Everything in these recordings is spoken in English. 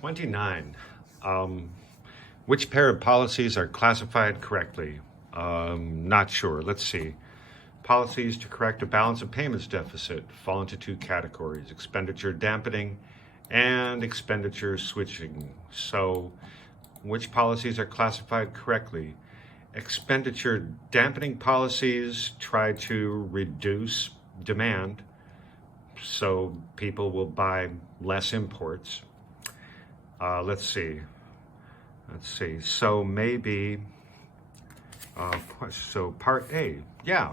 29. Which pair of policies are classified correctly? Not sure. Let's see. Policies to correct a balance of payments deficit fall into two categories: expenditure dampening and expenditure switching. So which policies are classified correctly? Expenditure dampening policies try to reduce demand, so people will buy less imports. Let's see. So maybe, so part A, yeah,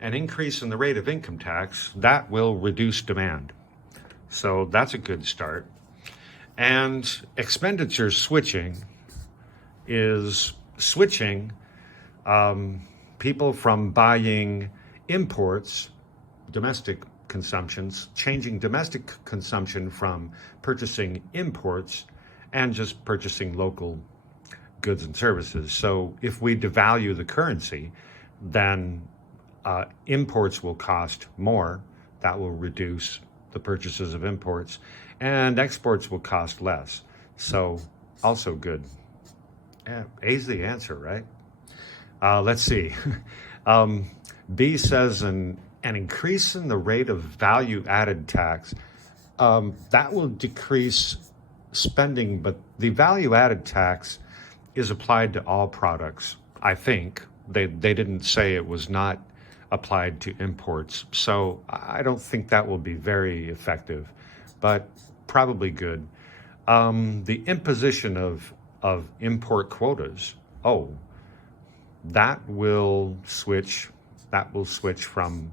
an increase in the rate of income tax, that will reduce demand. So that's a good start. And expenditure switching is switching people from buying imports, domestic consumptions, changing domestic consumption from purchasing imports and just purchasing local goods and services. So if we devalue the currency, then imports will cost more. That will reduce the purchases of imports, and exports will cost less. So also good. Yeah, A's the answer, right? Let's see. B says an increase in the rate of value-added tax. That will decrease spending, but the value-added tax is applied to all products. I think they didn't say it was not applied to imports, so I don't think that will be very effective, but probably good. The imposition of import quotas, that will switch from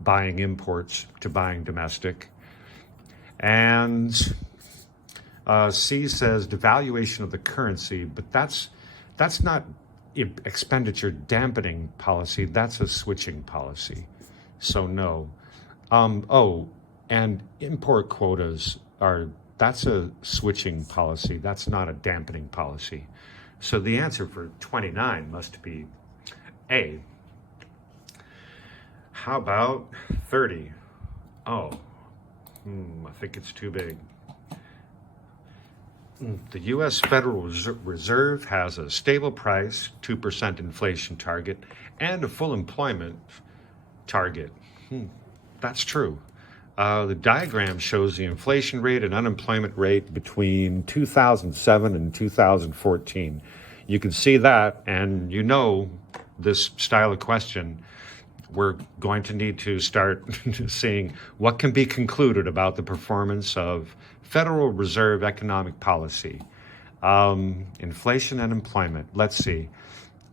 buying imports to buying domestic. And C says devaluation of the currency, but that's not expenditure dampening policy, that's a switching policy. So no. And import quotas that's a switching policy, that's not a dampening policy. So the answer for 29 must be A. How about 30? I think it's too big. The U.S. Federal Reserve has a stable price, 2% inflation target, and a full employment target. That's true. The diagram shows the inflation rate and unemployment rate between 2007 and 2014. You can see that, and you know this style of question, we're going to need to start seeing what can be concluded about the performance of Federal Reserve economic policy. Inflation and employment. Let's see.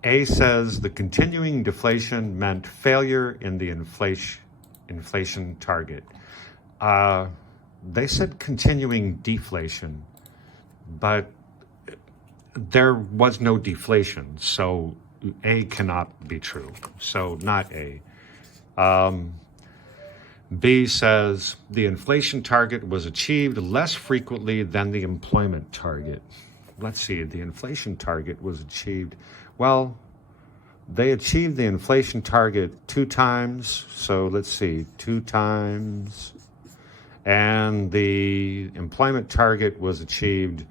A says the continuing deflation meant failure in the inflation target. They said continuing deflation, but there was no deflation, so A cannot be true, so not A. B says the inflation target was achieved less frequently than the employment target. Let's see, the inflation target was achieved, well, they achieved the inflation target 2 times, so let's see, 2 times, and the employment target was achieved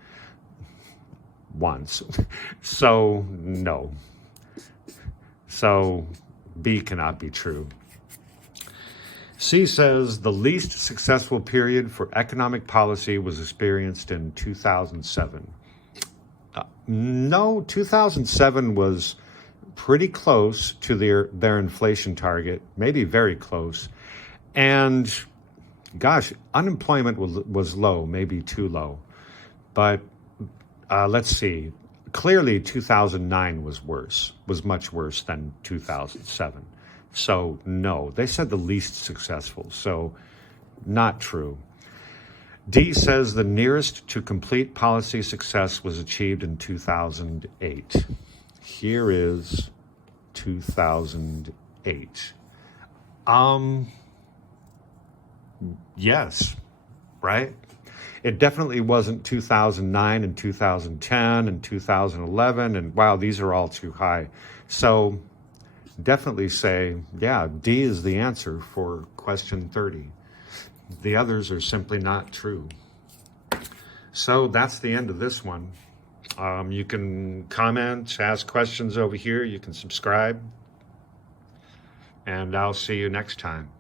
once. So no. So B cannot be true. C says the least successful period for economic policy was experienced in 2007. No, 2007 was pretty close to their inflation target, maybe very close. And gosh, unemployment was low, maybe too low. But let's see, clearly 2009 was much worse than 2007. So no, they said the least successful, so not true. D says the nearest to complete policy success was achieved in 2008. Here is 2008. Yes, right? It definitely wasn't 2009 and 2010 and 2011, and wow, these are all too high. So definitely say, yeah, D is the answer for question 30. The others are simply not true. So that's the end of this one. You can comment, ask questions over here. You can subscribe. And I'll see you next time.